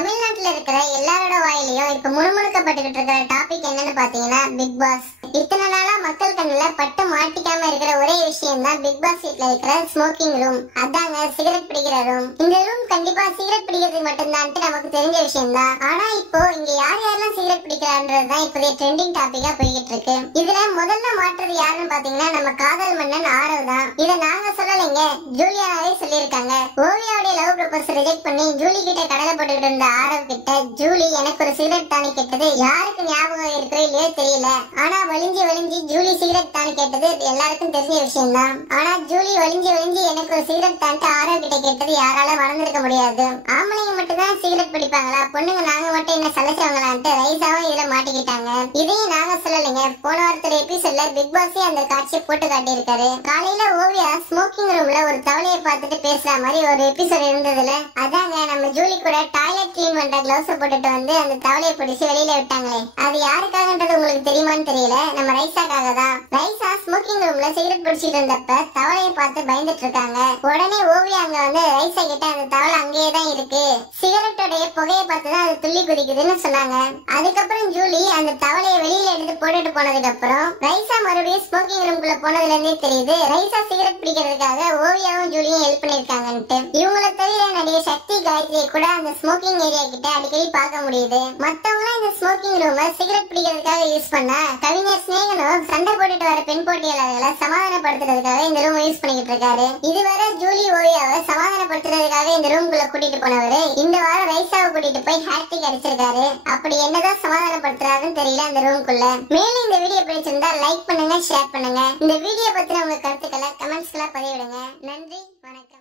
தமிழ்நாட்டுல இருக்கிற எல்லாரோட வாயிலையும் இப்ப முணுமுணுக்கப்பட்டுகிட்டு இருக்கிற டாபிக் என்னன்னு பாத்தீங்கன்னா பிக் பாஸ். இத்தனை நாளா மக்கள் கண்ணுல பட்டு மாட்டிக்காம இருக்கிற ஒரே விஷயம் தான் பிக் பாஸ் வீட்ல இருக்கிற ஸ்மோக்கிங் ரூம். அதாங்க சிகரெட் பிடிக்கிற ரூம். இந்த ரூம் கண்டிப்பா சிகரெட் பிடிக்கிறது மட்டும்தான் நமக்கு தெரிஞ்ச விஷயம் தான். ஆனா இப்போ இங்க யார் யாரெல்லாம் சிகரெட் பிடிக்கிறான்றதுதான் இப்போதைய ட்ரெண்டிங் டாபிக்கா போய்கிட்டு இருக்கு. இதுல முதல்ல மாற்றுறது யாருன்னு பாத்தீங்கன்னா நம்ம காதல் மன்னன் ஆரவ் தான். இத நாங்க சொல்லலைங்க, ஜூலியாவே சொல்லியிருக்காங்க. ஓவியாவுடைய லவ் ப்ரொபோசல் ரிஜெக்ட் பண்ணி ஜூலி கிட்ட கடலை போட்டுக்கிட்டு இருந்த ஆரவ் கிட்ட ஜூலி எனக்கு ஒரு சிகரெட் தானே கேட்டது யாருக்கு ஞாபகம் இருக்கோ இல்லையோ தெரியல. ஆனா வலிஞ்சு ஜூலி சிகரெட் தானே கேட்டது எல்லாருக்கும் தெரிஞ்ச விஷயம் தான். ஆனா ஜூலி வலிஞ்சு எனக்கு ஒரு சிகரெட் தான்ட்டு ஆரவ் கிட்ட கேட்டது யாரால மறந்துருக்க முடியாது. ஆம்பளைங்க மட்டும் தான் சிகரெட் பிடிப்பாங்களா, பொண்ணுங்க நாங்க மட்டும் என்ன சலைச்சவங்களான்ட்டு ரைசாவும் இதுல மாட்டிக்கிட்டாங்க. இதையும் நாங்க சொல்லலைங்க, போன வாரத்தோட எபிசோட்ல பிக் பாஸே அந்த காட்சியை போட்டு காட்டியிருக்காரு. காலையில ஓவியா ஸ்மோக்கிங் ரூம்ல ஒரு தவளையை பார்த்துட்டு பேசுற மாதிரி ஒரு எபிசோட் இருந்ததுல அதாங்க நம்ம ஜூலி கூட டாய்லெட் கிளீன் பண்ற கிளவுஸ் போட்டுட்டு வந்து அந்த தவளையை பிடிச்சு வெளியில விட்டாங்களே, அது யாருக்காகன்றது உங்களுக்கு தெரியுமான்னு தெரியல, நம்ம ரைசாக்காக தான். ரைசா ஸ்மோக்கிங் ரூம்ல சிகரெட் பிடிச்சிட்டு இருந்தப்ப தவளையை பார்த்து பயந்துட்டு இருக்காங்க. உடனே ஓவியா அங்க வந்து ரைசா கிட்ட அந்த தவளை அங்கேயே தான் இருக்கு, சிகரெட்டோடைய புகையை பார்த்துதான் அது துள்ளி குதிக்குதுன்னு சொன்னாங்க. அதுக்கப்புறம் ஜூலி அந்த தவளையை வெளியில எடுத்து போட்டுட்டு போனதுக்கு அப்புறம் ரைசா மறுபடியும் ஸ்மோக்கிங் ரூம்குள்ள போனதுல இருந்தே தெரியுது ரைசா சிகரெட் பிடிக்கிறதுக்காக ஓவியாவும் ஜூலியும் ஹெல்ப் பண்ணிருக்காங்கன்ட்டு. இவங்களை தவிர நடிகை சக்தி காயத்ரியை கூட அந்த ஸ்மோக்கிங் ஏரியா கிட்ட அடிக்கடி பார்க்க முடியுது. மத்தவங்க இந்த ஸ்மோக்கிங் ரூம் சிகரெட் பிடிக்கிறதுக்காக யூஸ் பண்ண கவிஞர் ஸ்நேகனும் சண்டை போட்டுட்டு வர பெண் போட்டியாளர்களை சமாதானப்படுத்துறதுக்காக இந்த ரூம் யூஸ் பண்ணிட்டு இருக்காரு. இதுவரை ஜூலி ஓவியாவை சமாதானப்படுத்துறதுக்காக இந்த ரூம்குள்ள கூட்டிட்டு போனவரு இந்த வாரம் ரைசாவை கூட்டிட்டு போய் ஹேட்ரிக் அடிச்சிருக்காரு. அப்படி என்னதான் சமாதானப்படுத்துறாருன்னு தெரியல அந்த ரூம்குள்ள. மேலும் இந்த வீடியோ பிடிச்சிருந்தா லைக் பண்ணுங்க, ஷேர் பண்ணுங்க. இந்த வீடியோ பத்தின உங்க கருத்துக்களை கமெண்ட்ஸ்ல பதிவிடுங்க. நன்றி, வணக்கம்.